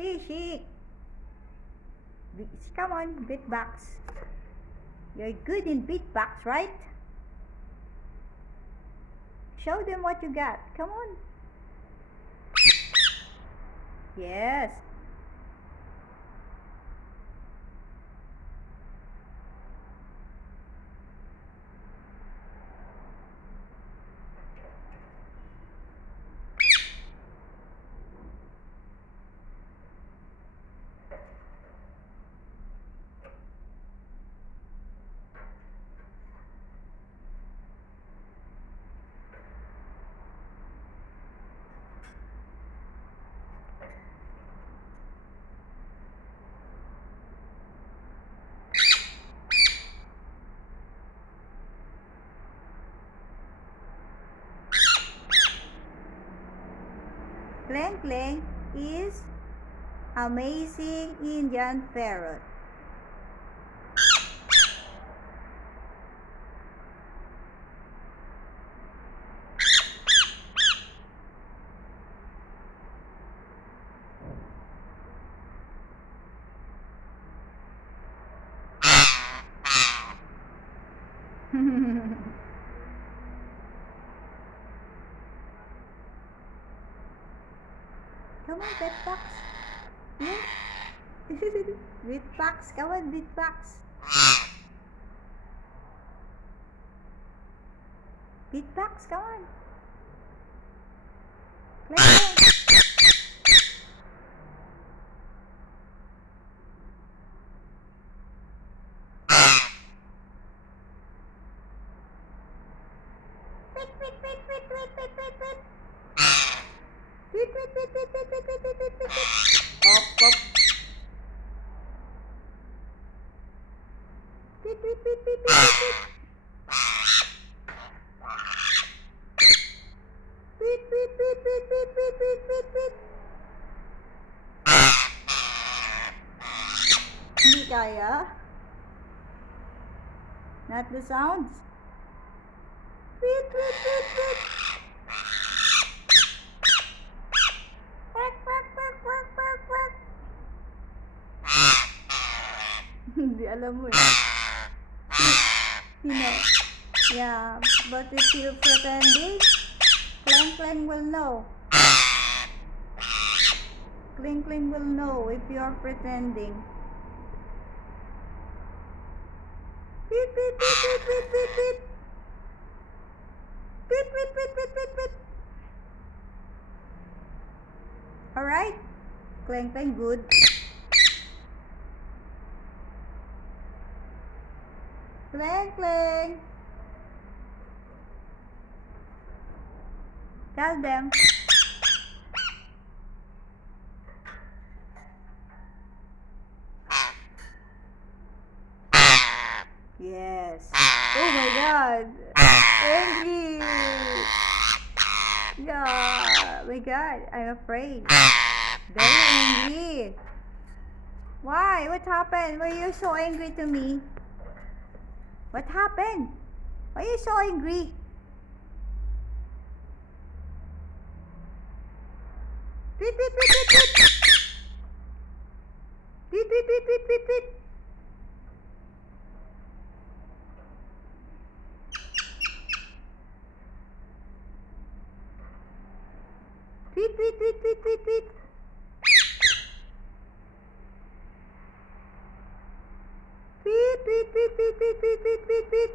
She. Come on, beatbox. You're good in beatbox, right? Show them what you got. Come on. Yes. Kleng Kleng is amazing Indian parrot. Come on, beatbox. Yeah. Beatbox, come on, beatbox. Beatbox, come on. Kleng Kleng. Hop, hop. Hindi kaya? Not the sounds? Hindi alam mo eh. You know. Yeah, but if you're pretending, Kleng Kleng will know. Kleng Kleng will know if you're pretending. Beep, beep, beep, beep, beep, beep, beep. Beep, beep, beep, beep, beep, beep. Alright? Kleng Kleng, good. Kleng Kleng. Tell them. Yes. Oh my God. Angry. Yeah. My God. I'm afraid. Very angry. Why? What happened? Why are you so angry to me? What happened? Why are you so angry? Beep, beep, beep, beep, beep. Beep, beep, beep, beep, beep, beep. Beep, beep, beep, beep, beep, beep. Beep, beep, beep, beep, beep, beep, beep, beep, beep.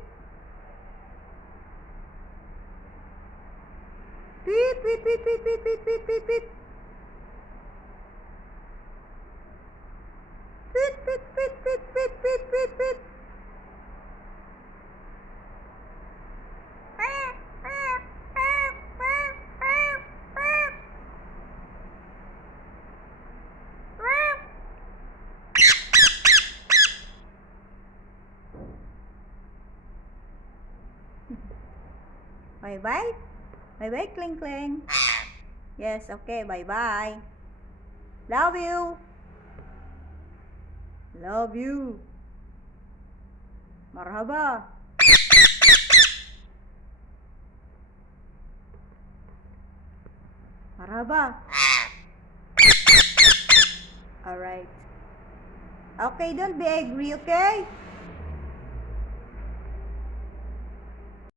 Beep, beep, beep, beep, beep, beep, beep, beep, beep. Beep, beep, beep, beep, beep, beep, beep, beep. Bye-bye. Bye-bye, Kleng Kleng. Yes, okay, bye-bye. Love you. Love you. Marhaba. Marhaba. Alright. Okay, don't be angry, okay?